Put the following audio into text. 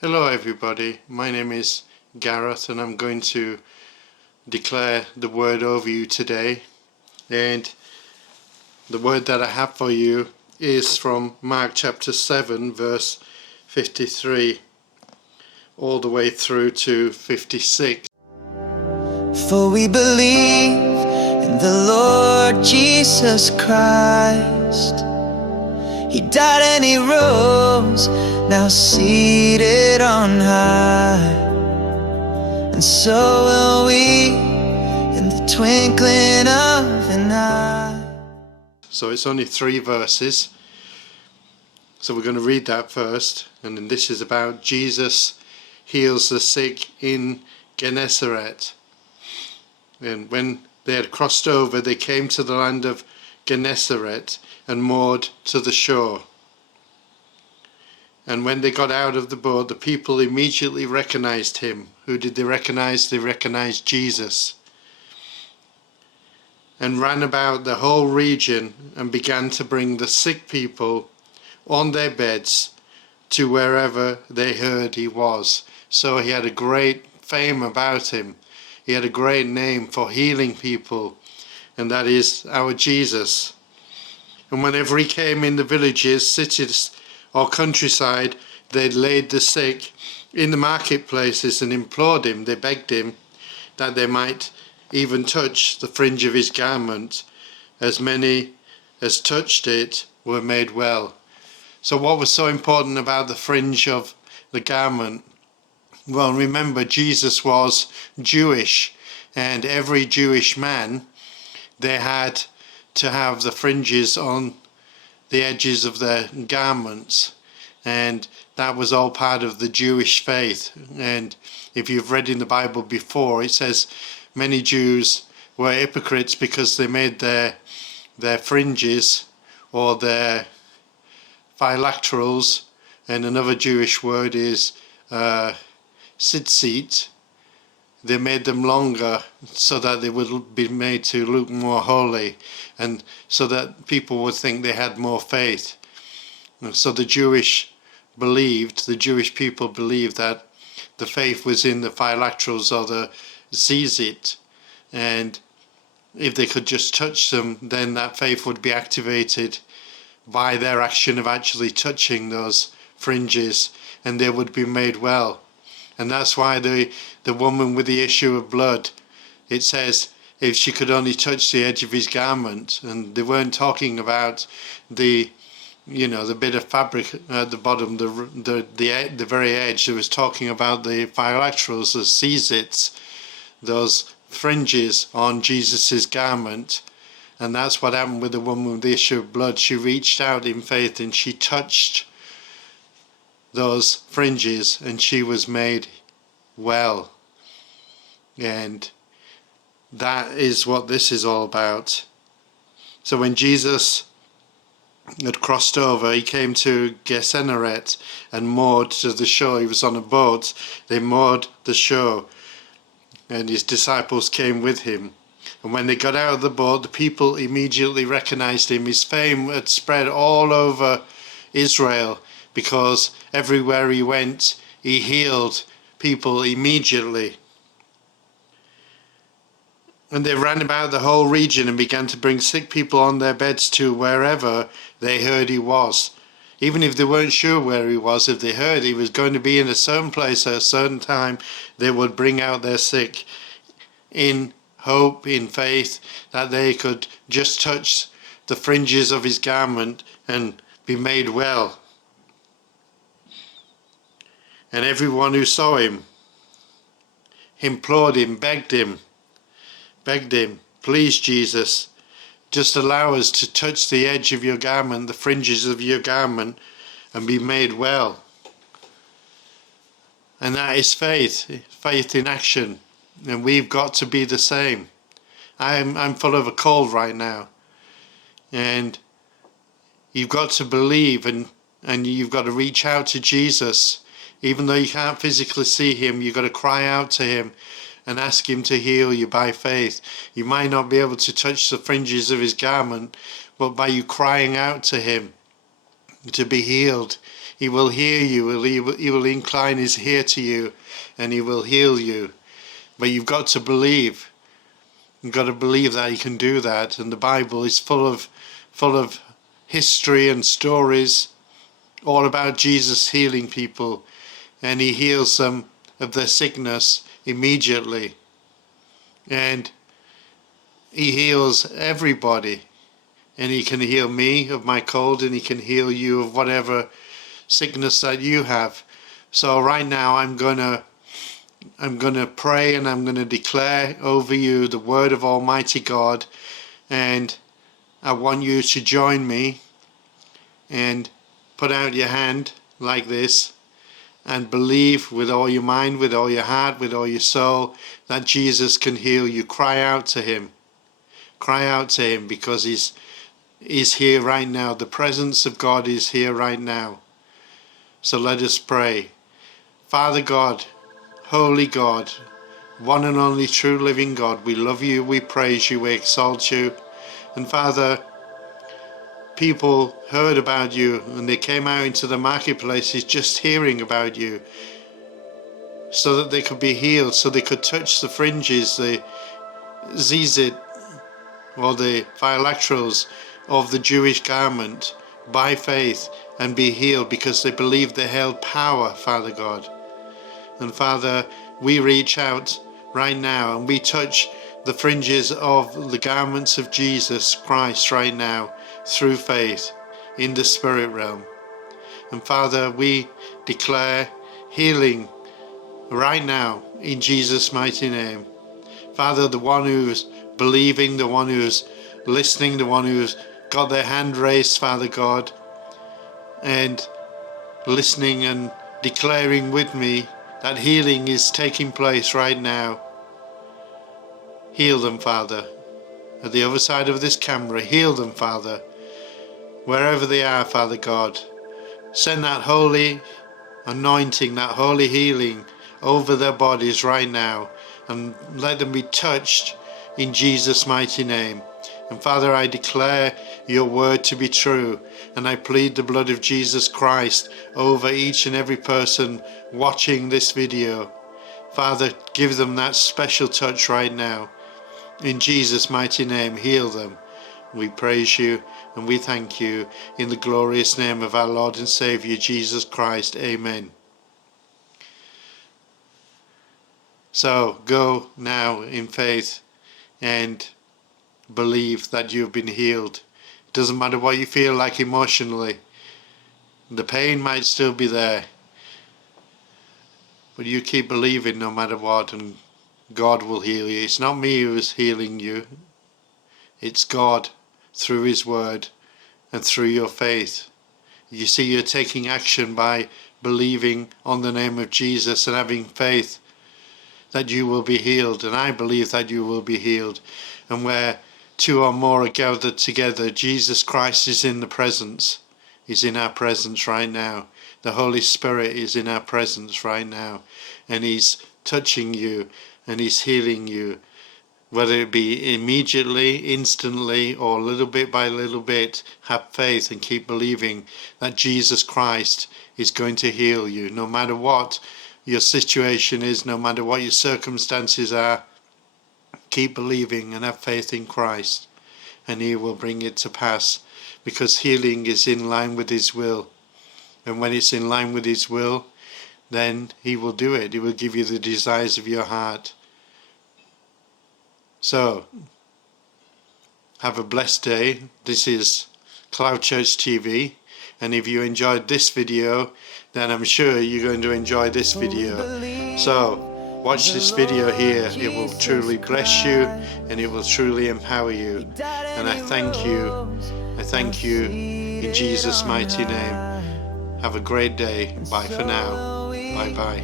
Hello everybody, my name is Gareth and I'm going to declare the word over you today. And the word that I have for you is from Mark chapter 7 verse 53 all the way through to 56. For we believe in the Lord Jesus Christ. He died and he rose, now seated on high. And so will we in the twinkling of an eye. So it's only 3 verses. So we're going to read that first. And then this is about Jesus heals the sick in Gennesaret. And when they had crossed over, they came to the land of Gennesaret and moored to the shore. And when they got out of the boat, the people immediately recognized him. Who did they recognize? They recognized Jesus. And ran about the whole region and began to bring the sick people on their beds to wherever they heard he was. So he had a great fame about him. He had a great name for healing people, and that is our Jesus. And whenever he came in the villages, cities or countryside, they laid the sick in the marketplaces and implored him, they begged him, that they might even touch the fringe of his garment. As many as touched it were made well. So what was so important about the fringe of the garment? Well, remember, Jesus was Jewish, and every Jewish man, they had to have the fringes on the edges of their garments, and that was all part of the Jewish faith. And if you've read in the Bible before, it says many Jews were hypocrites because they made their fringes or their phylacterals, and another Jewish word is tzitzit. They made them longer so that they would be made to look more holy, and so that people would think they had more faith. And so the Jewish people believed that the faith was in the phylacterals or the tzitzit, and if they could just touch them, then that faith would be activated by their action of actually touching those fringes, and they would be made well. And that's why the woman with the issue of blood, it says if she could only touch the edge of his garment, and they weren't talking about the bit of fabric at the bottom, the very edge. They was talking about the phylacterals, the tzitzits, those fringes on Jesus's garment. And that's what happened with the woman with the issue of blood. She reached out in faith and she touched those fringes and she was made well. And that is what this is all about. So when Jesus had crossed over, he came to Gennesaret and moored to the shore. He was on a boat. They moored the shore, and his disciples came with him. And when they got out of the boat, the people immediately recognized him. His fame had spread all over Israel, because everywhere he went, he healed people immediately. And they ran about the whole region and began to bring sick people on their beds to wherever they heard he was. Even if they weren't sure where he was, if they heard he was going to be in a certain place at a certain time, they would bring out their sick in hope, in faith, that they could just touch the fringes of his garment and be made well. And everyone who saw him implored him, begged him, please Jesus, just allow us to touch the edge of your garment, the fringes of your garment, and be made well. And that is faith in action. And we've got to be the same. I'm full of a cold right now. And you've got to believe, and you've got to reach out to Jesus. Even though you can't physically see him, you've got to cry out to him and ask him to heal you by faith. You might not be able to touch the fringes of his garment, but by you crying out to him to be healed, He will hear you. He will incline his ear to you, and he will heal you. But you've got to believe. You've got to believe that he can do that. And the Bible is full of history and stories all about Jesus healing people, and he heals them of their sickness immediately. And he heals everybody. And he can heal me of my cold, and he can heal you of whatever sickness that you have. So right now I'm gonna pray, and I'm gonna declare over you the word of Almighty God, and I want you to join me and put out your hand like this and believe with all your mind, with all your heart, with all your soul that Jesus can heal you. Cry out to him. Cry out to him, because he's here right now. The presence of God is here right now. So let us pray. Father God, Holy God, one and only true living God, we love you, we praise you, we exalt you. And Father, people heard about you, and they came out into the marketplaces just hearing about you, so that they could be healed, so they could touch the fringes, the zizit, or the bilaterals of the Jewish garment by faith, and be healed because they believed they held power, Father God. And Father, we reach out right now and we touch the fringes of the garments of Jesus Christ right now through faith in the spirit realm. And Father, we declare healing right now in Jesus' mighty name. Father, the one who's believing, the one who's listening, the one who's got their hand raised, Father God, and listening and declaring with me that healing is taking place right now. Heal them, Father. At the other side of this camera, heal them, Father. Wherever they are, Father God, send that holy anointing, that holy healing over their bodies right now, and let them be touched in Jesus' mighty name. And Father, I declare your word to be true, and I plead the blood of Jesus Christ over each and every person watching this video. Father, give them that special touch right now. In Jesus' mighty name, heal them. We praise you and we thank you in the glorious name of our Lord and Saviour Jesus Christ. Amen. So go now in faith and believe that you've been healed. It doesn't matter what you feel like emotionally. The pain might still be there, but you keep believing no matter what, and God will heal you. It's not me who is healing you. It's God through his word and through your faith. You see, you're taking action by believing on the name of Jesus and having faith that you will be healed. And I believe that you will be healed. And where two or more are gathered together, Jesus Christ is in the presence. He's in our presence right now. The Holy Spirit is in our presence right now. And he's touching you and he's healing you. Whether it be immediately, instantly, or little bit by little bit, have faith and keep believing that Jesus Christ is going to heal you. No matter what your situation is, no matter what your circumstances are, keep believing and have faith in Christ, and he will bring it to pass, because healing is in line with his will. And when it's in line with his will, then he will do it. He will give you the desires of your heart. So, have a blessed day. This is CloudChurch TV, and if you enjoyed this video, then I'm sure you're going to enjoy this video. So, watch this video here. It will truly bless you, and it will truly empower you. And I thank you in Jesus' mighty name. Have a great day. Bye for now. Bye bye.